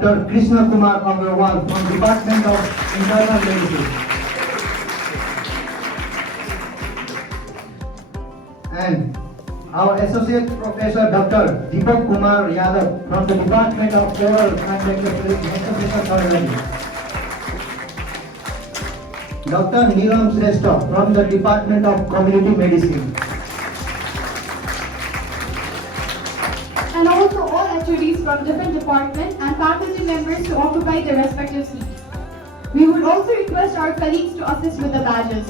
Dr. Krishna Kumar Agarwal from Department of Internal Medicine. And our Associate Professor Dr. Deepak Kumar Yadav from the Department of Oral and Maxillofacial Surgery. Dr. Neelam Shrestha from the Department of Community Medicine. And also all HODs from different departments and faculty members to occupy their respective seats. We would also request our colleagues to assist with the badges.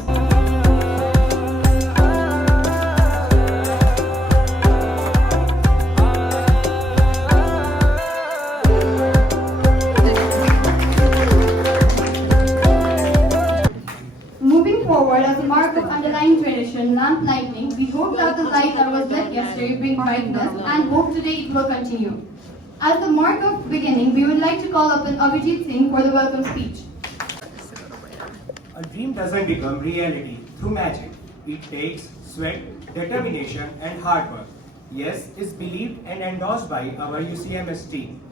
Moving forward, as a mark of underlying tradition, lamp-lighting, we hope that the light that was lit yesterday bring brightness and hope today it will continue. As the mark of beginning, we would like to call upon Abhijit Singh for the welcome speech. A dream doesn't become reality through magic. It takes sweat, determination, and hard work. Yes, it's believed and endorsed by our UCMS team.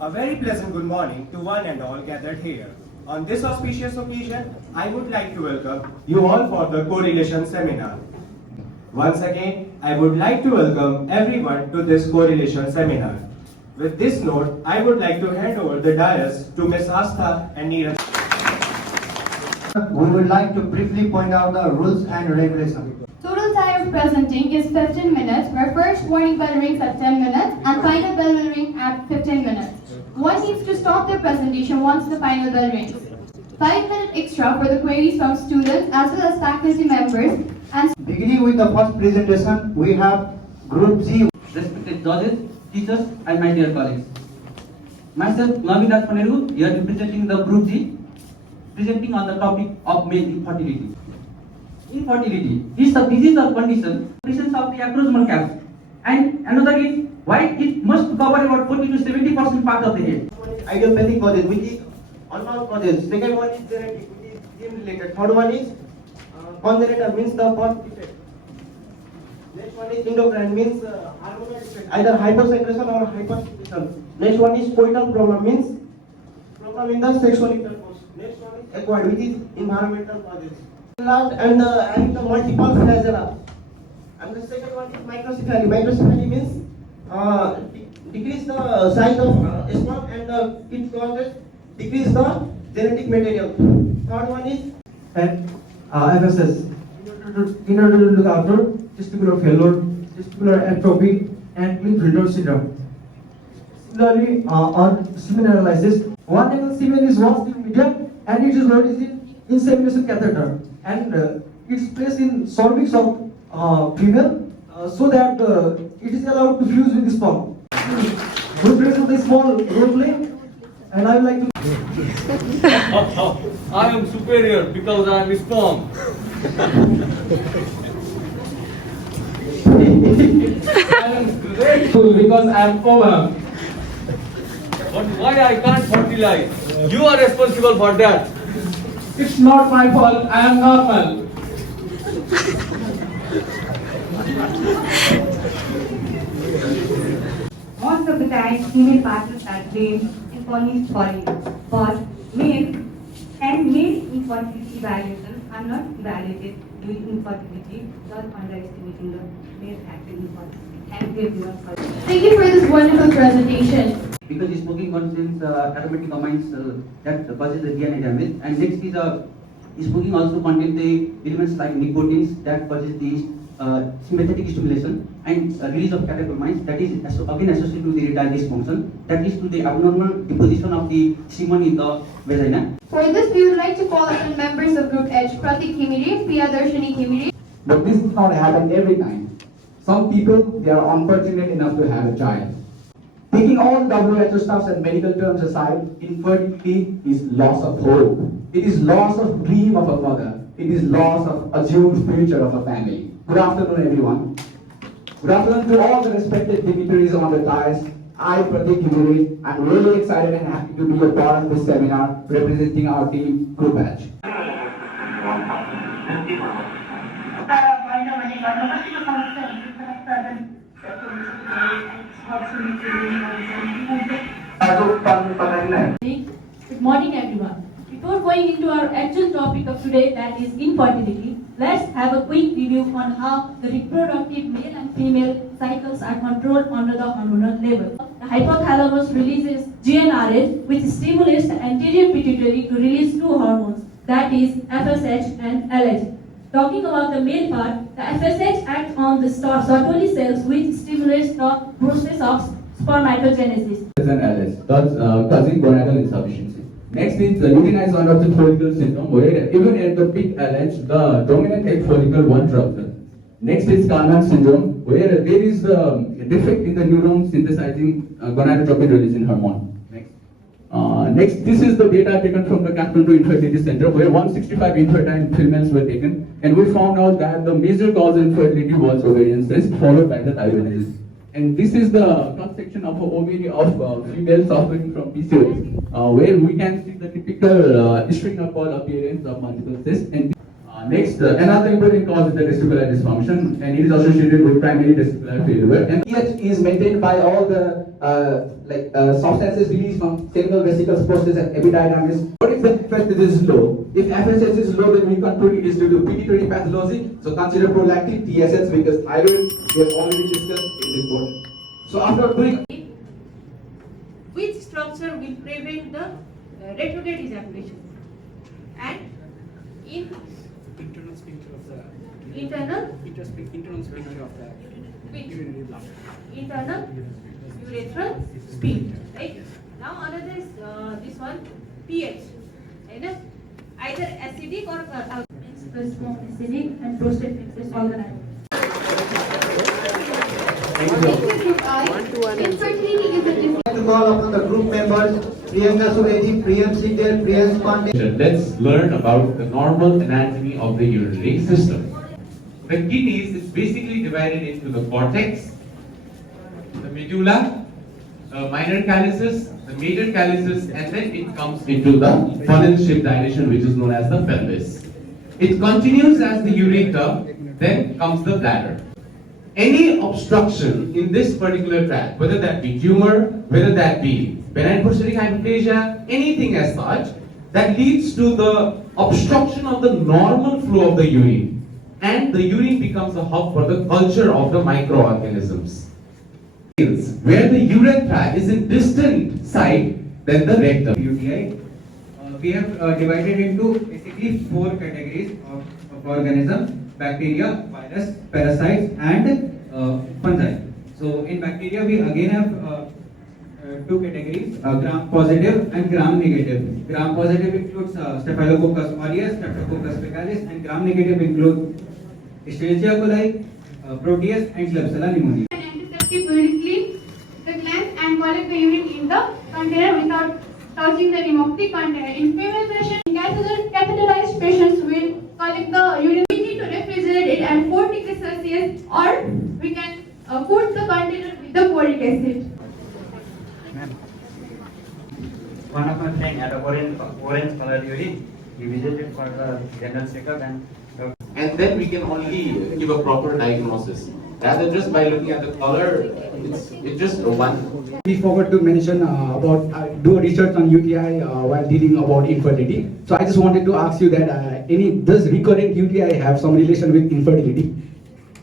A very pleasant good morning to one and all gathered here. On this auspicious occasion, I would like to welcome you all for the correlation seminar. Once again, I would like to welcome everyone to this correlation seminar. With this note, I would like to hand over the dais to Ms. Astha and Neeraj. We would like to briefly point out the rules and regulations. Total time of presenting is 15 minutes, where first warning bell rings at 10 minutes and final bell will ring at 15 minutes. One needs to stop their presentation once the final bell rings. 5 minutes extra for the queries from students as well as faculty members. And Beginning with the first presentation, we have Group Z. Respected judges, teachers, and my dear colleagues. Myself, Navidas Paneru, here representing the Group G, presenting on the topic of male infertility. Infertility is a disease or condition, presence of the acrosmal caps, and another is why it must cover about 40 to 70% part of the head. Idiopathic causes, which is unknown causes. Second one is genetic, which is gene related. Third one is congenital, means the birth defect. Next one is endocrine, means hormonal defect, either hypersecretion or hypersecretion. Next one is coital problem, means problem in the sexual intercourse. Next one is acquired, which is environmental causes. And the multiple flagella. And the second one is microcephaly. Microcephaly means decrease the size of sperm and it causes decrease the genetic material. Third one is and FSS in order to look after testicular failure, testicular atrophy, and Klinefelter syndrome. Similarly, on semen analysis, one angle semen is washed in medium and it is noticed in insemination catheter, and it's placed in cervix of female so that it is allowed to fuse with the sperm. Good place of the small role play, and I would like to. I am superior because I am strong. I am grateful because I am over. But why I can't fertilize? You are responsible for that. It's not my fault. I am normal. Most of the time, female partners are blamed in police foreign, but male infertility evaluations are not evaluated during infertility, thus underestimating the male active infertility. Thank you everyone for this. thank you for this wonderful presentation. Because the smoking contains aromatic amines that causes the DNA damage. And next is smoking also contains the elements like nicotines that causes the sympathetic stimulation and release of catecholamines that is again associated with the erectile dysfunction, that is to the abnormal deposition of the semen in the vagina. For this, we would like to call upon members of Group H, Pratik Himiri, Priyadarshini Himiri. But this does not happen every time. Some people, they are unfortunate enough to have a child. Taking all WHO stuffs and medical terms aside, infertility is loss of hope. It is loss of dream of a mother. It is loss of assumed future of a family. Good afternoon, everyone. Good afternoon to all the respected dignitaries on the dais. I, Pratik Himiri, I'm really excited and happy to be a part of this seminar representing our team, Group H. Good morning, everyone. Before going into our actual topic of today, that is infertility, let's have a quick review on how the reproductive male and female cycles are controlled under the hormonal level. The hypothalamus releases GnRH, which stimulates the anterior pituitary to release two hormones, that is FSH and LH. Talking about the male part, the FSH acts on the Sertoli cells, which stimulates the process of spermatogenesis. And LH, thus causing gonadal insufficiency. Next is the luteinized unruptured follicle syndrome, where even at the peak LH, the dominant egg follicle won't rupture. Next is Kalman syndrome, where there is the defect in the neuron synthesizing gonadotropin releasing hormone. Next, this is the data taken from the Kathmandu Infertility Center, where 165 infertile females were taken, and we found out that the major cause of infertility was ovarian cyst, followed by the thyroiditis. And this is the cross-section of ovary of females suffering from PCOS, where we can see the typical string ball appearance of multiple cysts. And next, another important cause is the testicular dysfunction, and it is associated with primary testicular failure. And pH is maintained by all the substances released from seminal vesicles, process, and epididymis. What if the FSH is low? If FSH is low, then we conclude it is due to pituitary pathology. So consider prolactin, TSH, because thyroid we have already discussed in this board. So after doing Which structure will prevent the retrograde ejaculation? And in internal sphincter of the internal sphincter of the which? urinary bladder. Internal urethral sphincter, right? Now another is this one pH, right? Either acidic or Expressed from acidic and prostate excess organ. Infertility is a disease. To call upon the group members, Priyanka Suredi, Priyam Singhal, Priyam Pandey. Let's learn about the normal anatomy of the urinary system. The kidneys is basically divided into the cortex, the medulla, the minor calyces, the major calyces, and then it comes into the funnel-shaped dilation, which is known as the pelvis. It continues as the urethra, then comes the bladder. Any obstruction in this particular tract, whether that be tumor, whether that be benign prostatic hyperplasia, anything as such, that leads to the obstruction of the normal flow of the urine, and the urine becomes a hub for the culture of the microorganisms. Where the urethra is in distant side than the rectum. UTI, we have divided into basically 4 categories of organisms: bacteria, virus, parasites, and fungi. So in bacteria, we again have 2 categories: gram positive and gram negative. Gram positive includes Staphylococcus aureus, Streptococcus faecalis, and gram negative includes Escherichia coli, Proteus, and Klebsiella pneumoniae. Antiseptic will clean the glands and collect the urine in the container without touching the rim of the container. In female patient, catheterized patients will collect the urine. We need to refrigerate it at 4 degrees Celsius, or we can coat the container with the boric acid. One of my friends had a orange colored urine. He visited for the general checkup And then we can only give a proper diagnosis. Rather just by looking at the color, it's just one. We forgot to mention do research on UTI while dealing about infertility. So I just wanted to ask you that does recurrent UTI have some relation with infertility?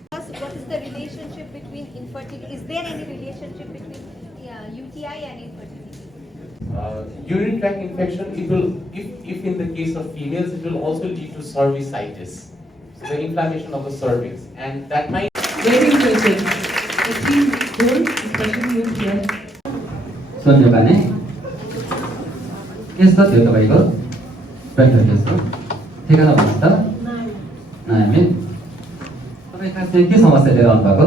What is the relationship between infertility? Is there any relationship between UTI and infertility? Urinary tract infection, it will, if in the case of females, it will also lead to cervicitis, so the inflammation of the cervix, and that might. Very interesting. It's been good, especially with here. सोध्नुभयो के छ त्यो तपाईँको practical test हो ठेगाना भन्नुहोस् त नयाँ तपाईँ खास चाहिँ के समस्या लिएर आउनु भएको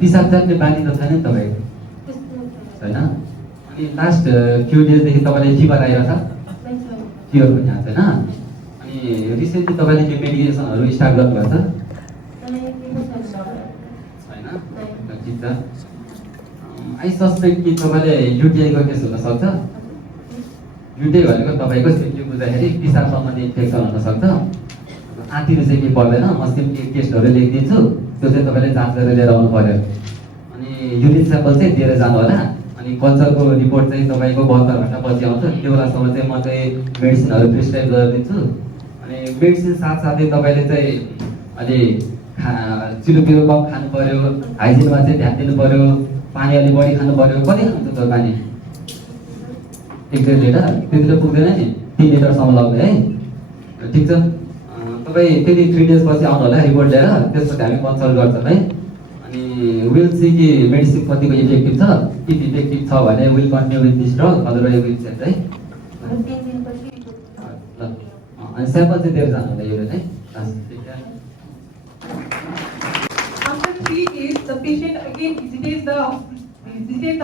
पिसाब जाने बानी त छैन तपाईँको छैन अनि लास्ट फ्यु डेजदेखि तपाईँले फिभर आइरहेछ फिभर पनि आएको छैन अनि रिसेन्टली तपाईँले के मेडिकेसनहरू स्टार्ट गर्नुभएको छ छैन चिन्ता आई सस्पेक्ट कि तपाईँले युटिआईको केस हुनसक्छ। युटिआई भनेको तपाईँको सिम्पली बुझ्दाखेरि पिसाब सम्बन्धी इन्फेक्सन हुनसक्छ। आँतिनु चाहिँ केही पर्दैन, म सिम्पली टेस्टहरू लेखिदिन्छु, त्यो चाहिँ तपाईँले जाँच गरेर लिएर आउनु पऱ्यो। अनि युरिन स्याम्पल चाहिँ दिएर जानु होला। अनि कल्चरको रिपोर्ट चाहिँ तपाईँको 72 घन्टापछि आउँछ, त्यो बेलासम्म चाहिँ म चाहिँ मेडिसिनहरू प्रिस्क्राइब गरिदिन्छु। अनि मेडिसिन साथसाथै तपाईँले चाहिँ अलि चिलोपिलो कम खानु पऱ्यो, हाइजिनमा चाहिँ ध्यान दिनु पऱ्यो, पानी अलिक बढी खानु पऱ्यो। कति खानुहुन्छ त्यो पानी? 1-1.5 लिटर? त्यति त पुग्दैन नि, 3 लिटरसम्म लाग्ने है। ठिक छ, तपाईँ फेरि 3 डेज पछि आउनु होला रिपोर्ट लिएर, त्यसपछि हामी कन्सल्ट गर्छौँ है। अनि विल सी कि मेडिसिन कतिको इफेक्टिभ छ। इफ इफेक्टिभ छ भने will continue with this drug, otherwise will change है। अनि स्याम्पल चाहिँ दिएर जानु होला युरिन है। After 3 days, the patient again visits the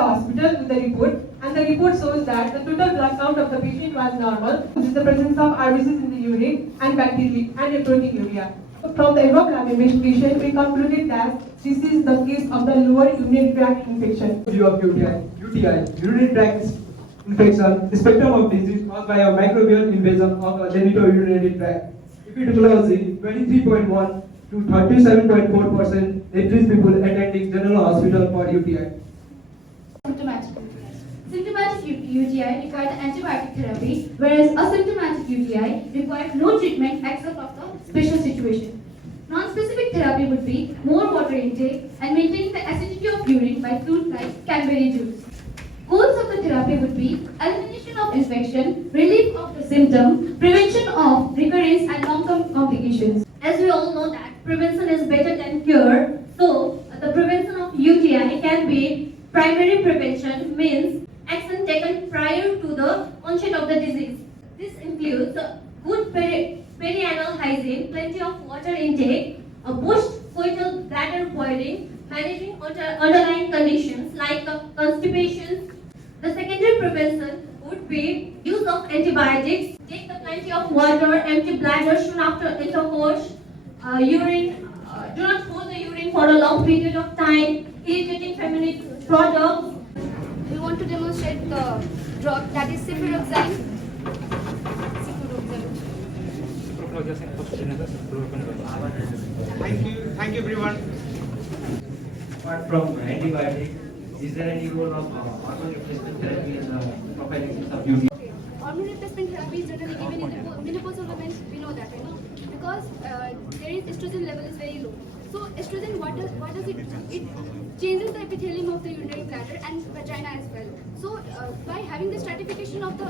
hospital with the report, and the report shows that the total blood count of the patient was normal, with the presence of RBCs in the urine and bacteria and a proteinuria. From the above lab investigation, we concluded that this is the case of the lower urinary tract infection. View of UTI, urinary tract infection, the spectrum of disease caused by a microbial invasion of the genitourinary tract. Epidemiology, 23.1 to 37.4% average people attending general hospital for UTI. Symptomatic UTI requires antibiotic therapy, whereas asymptomatic UTI requires no treatment except of the special situation. Non-specific therapy would be more water intake and maintaining the acidity of urine by fruit like cranberry juice. Goals of the therapy would be elimination of infection, relief of the symptom, prevention of recurrence and long-term complications. As we all know that prevention is better than cure, so the prevention of UTI can be primary prevention, means action taken prior to the onset of the disease. This includes good perianal hygiene, plenty of water intake, a post-coital bladder boiling, managing underlying conditions like constipation. The secondary prevention would be use of antibiotics, take the plenty of water, empty bladder soon after intercourse, do not hold the urine for a long period of time, irritating feminine products. We want to demonstrate the drug that is cefuroxime. Thank you everyone. Apart from antibiotics, is there any role of hormone replacement therapy in the prophylaxis of UTI? Hormone replacement therapy is generally given in menopausal women. We know that, because there is estrogen level is very low. So estrogen, what does it do? It changes the epithelium of the urinary bladder and vagina as well. So by having the stratification of the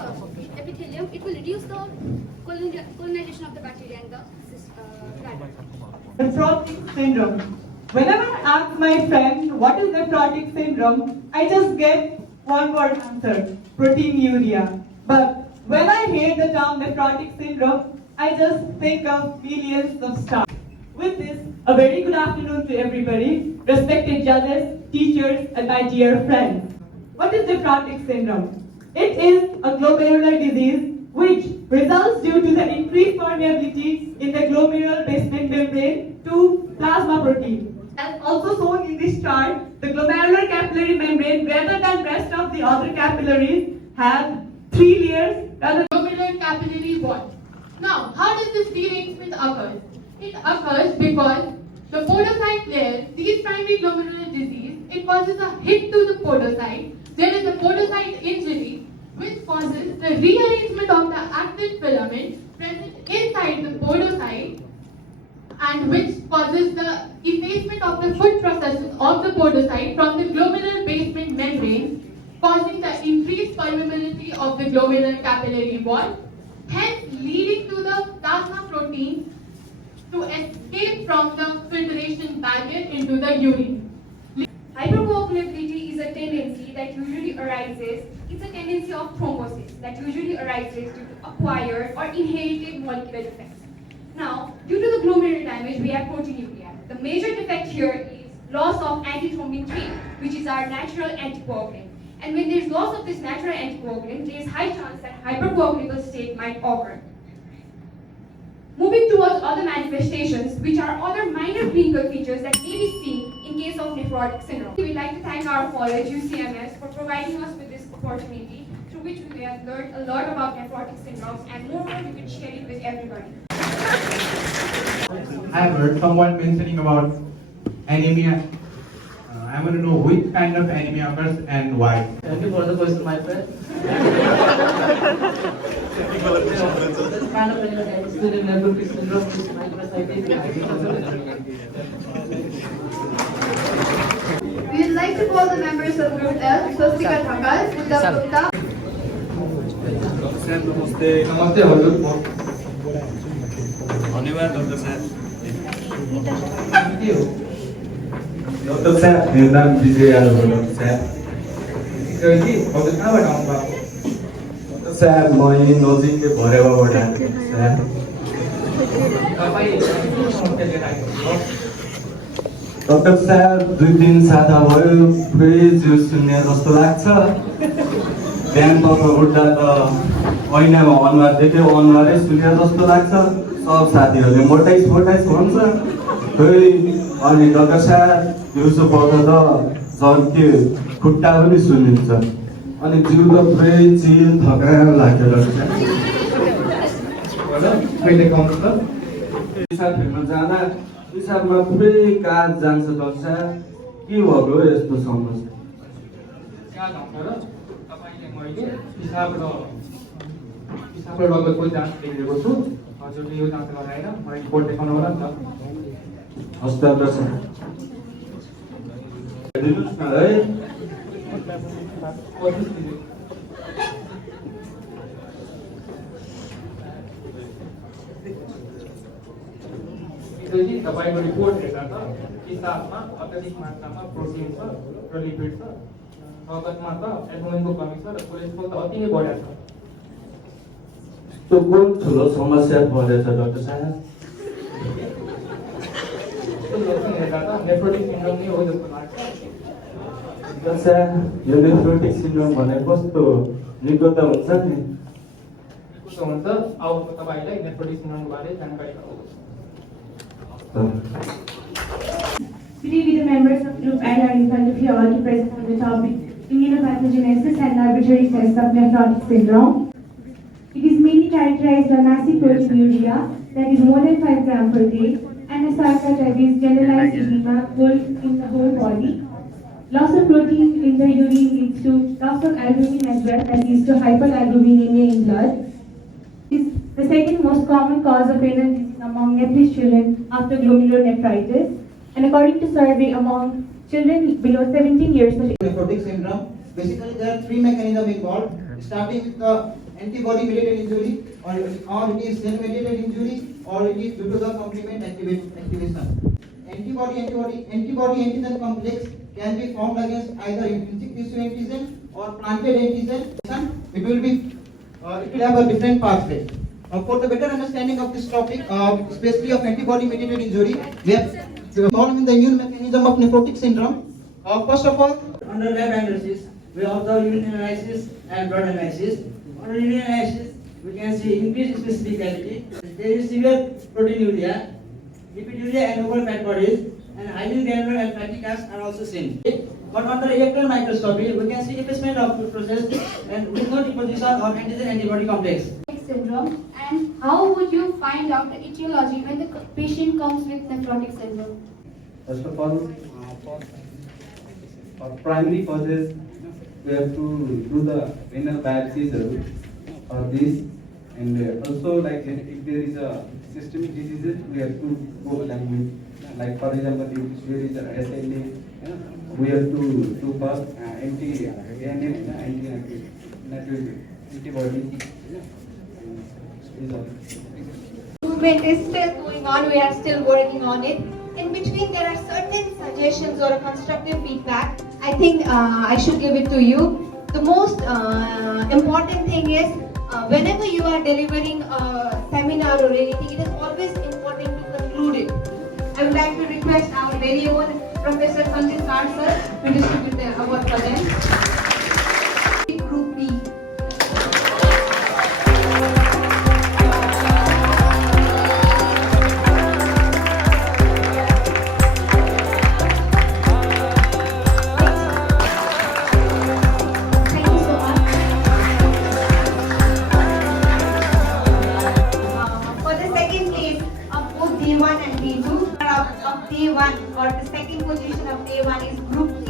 epithelium, it will reduce the colonization of the bacteria in the bladder. Nephrotic syndrome. Whenever I ask my friend what is nephrotic syndrome, I just get one word answer: proteinuria. But when I hear the term nephrotic syndrome, I just think of millions of stars. With this, a very good afternoon to everybody, respected judges, teachers, and my dear friends. What is nephrotic syndrome? It is a glomerular disease which results due to the increased permeability in the glomerular basement membrane to plasma protein. As also shown in this chart, the glomerular capillary membrane, rather than rest of the other capillaries, have 3 layers rather than glomerular capillary wall. Now, how does this derangement occur? It occurs because the podocyte layer, these primary glomerular disease, it causes a hit to the podocyte. There is a podocyte injury which causes the rearrangement of the actin filament present inside the podocyte and which causes the effacement of the food processes of the podocyte from the glomerular basement membrane, causing the increased permeability of the glomerular capillary wall, hence leading to the plasma protein to escape from the filtration barrier into the urine. Hypercoagulability is a tendency that usually arises, it's a tendency of thrombosis that usually arises due to acquired or inherited molecular defects. Now, due to the glomerular damage, we have proteinuria. The major defect here is loss of antithrombin 3, which is our natural anticoagulant. And when there is loss of this natural anticoagulant, there is high chance that hypercoagulable state might occur. Moving towards other manifestations, which are other minor clinical features that may be seen in case of nephrotic syndrome. We'd like to thank our college, UCMS, for providing us with this opportunity, through which we have learned a lot about nephrotic syndromes, and moreover, we could share it with everybody. I have heard someone mentioning about anemia. I want to know which kind of anemia occurs and why. Thank you for the question, my friend. The kind of anemia that is still in nephrotic syndrome is microcytic. We would like to call the members of Group L, Swastika Thakkal, Uddhav Gupta. Sir नमस्ते। नमस्ते हजुर। धन्यवाद doctor साहब। Doctor साहब मेरो नाम विजय यादव हो doctor साहब। विजय जी हजुर कहाँबाट आउनुभएको? डॉक्टर साहब म यही नजिकै भरेवाबाट आएको साहब। तपाईँ समस्या देखाएको डॉक्टर साहब 2 दिन साता भयो फेरि जिउ सुन्ने जस्तो लाग्छ। बिहान पख उठ्दा त ऐनामा अनुहार देख्यो अनुहारै सुन्ने जस्तो लाग्छ। सब साथीहरूले मोटाइस भन्छ। फेरि अनि डक्टर साहब दिउँसो पख त झन् के खुट्टा पनि सुनिन्छ। अनि जिउ त पुरै चिल थकाएर लाग्यो डक्टर साहब। कहिले कम्छ त? पिसाब फेर्न जाँदा पिसाबमा पुरै काज जान्छ डक्टर साहब। के भएको यस्तो समस्या? त्यहाँ जान्छ र तपाईँले मैले पिसाब र रगतको जाँच लिएको छु। हजुरले यो जाँच गराएर मलाई रिपोर्ट देखाउनु होला नि त। हस् डक्टर साहब। दिनुहोस् न है। विजयजी तपाईँको रिपोर्ट हेर्दा त पिसाबमा अत्याधिक मात्रामा प्रोटिन छ र लिपिड छ। रगतमा त एल्बुमिनको कमी छ र कोलेस्ट्रोल त अति नै बढेको छ। त्यो कुन ठुलो समस्या परेछ डक्टर साहब? त्यो लक्षण हेर्दा त नेफ्रोटिक सिन्ड्रोम नै हो जस्तो लाग्छ। डक्टर साहब यो नेफ्रोटिक सिन्ड्रोम भने कस्तो निको त हुन्छ नि? कस्तो हुन्छ अब तपाईँलाई नेफ्रोटिक सिन्ड्रोमको बारे जानकारी गराउँछु। Good evening, members of Group L are in front of you all to present on the topic immunopathogenesis and laboratory tests of nephrotic syndrome. It is mainly characterized by massive proteinuria, that is more than 5 grams per day, and a sarca, that is generalized edema in the whole body. Loss of protein in the urine leads to loss of albumin as well, that is to hyperalbuminemia in blood. It is the second most common cause of renal disease among Nepalese children after glomerulonephritis, and according to survey among children below 17 years of age. Nephrotic syndrome. Basically, there are 3 mechanisms involved, starting with the antibody-mediated injury, or it is cell-mediated injury, or it is due to the complement activation. Antibody-antigen complex can be formed against either intrinsic tissue antigen or planted antigen. It will have a different pathway. For the better understanding of this topic, especially of antibody-mediated injury, we have involved in the immune mechanism of nephrotic syndrome. First of all, under lab analysis, we observe urine analysis and blood analysis. Under urine analysis, we can see increased specificity. There is severe proteinuria, lipiduria and overall fat bodies, and highly granular and fatty casts are also seen. But under electron microscopy, we can see effacement of food process and with no deposition of antigen-antibody complex. Syndrome, and how would you find out the etiology when the patient comes with nephrotic syndrome? First of all, for primary causes, we have to do the renal biopsies for this, and also like if there is a systemic diseases, we have to go like for example, if there is a SLA, we have to do first antibody. Movement is still going on, we are still working on it. In between, there are certain suggestions or a constructive feedback. I think I should give it to you. The most important thing is, whenever you are delivering a seminar or anything, it is always important to conclude it. I would like to request our very own Professor Sanjit Kar sir to distribute the award for them. Group B.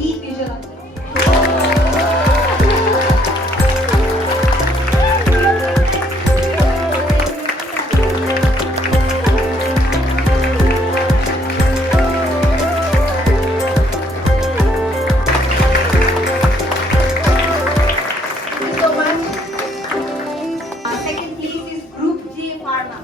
lead visual object. Thank you so much. Second place is Group J Pharma.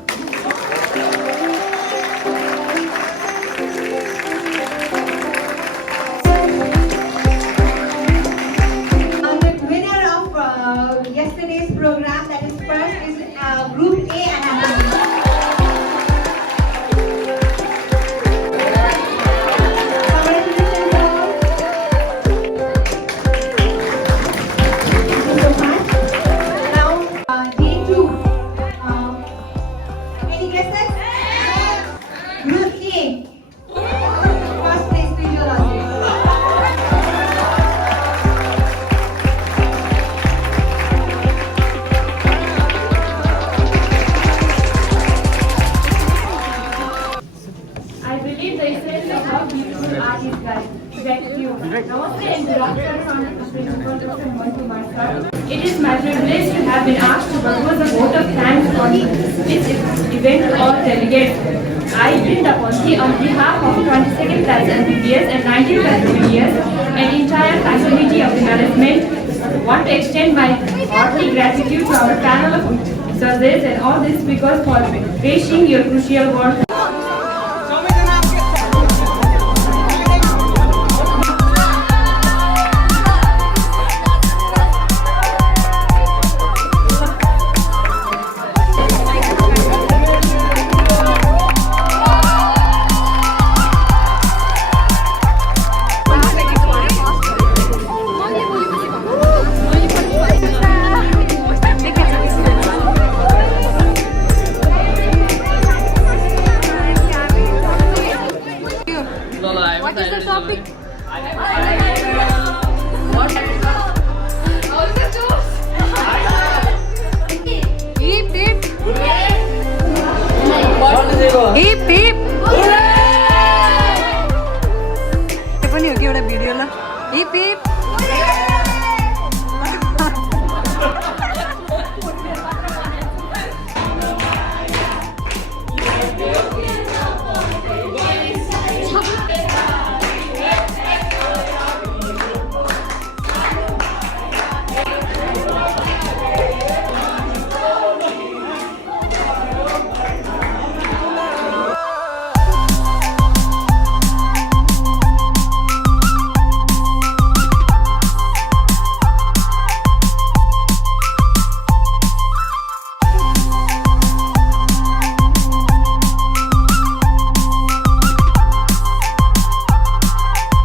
The winner of yesterday's program, that is first, is Group A Anatomy. Congratulations all. Thank you so much. Now, Day 2. Any guesses? Group A. First place visual object. I believe the essence of how beautiful art is gratitude. Namaste and good afternoon, It is my privilege to have been asked to propose a vote of thanks for this event to all delegates. I bring upon on behalf of 22nd class MBBS and 19th class BDS and entire faculty of the management, want to extend my hearty gratitude to our panel of judges and all the speakers for gracing your crucial work. What is the topic? Hip hip. Hip hip. त्यो पनि हो कि एउटा video ल hip hip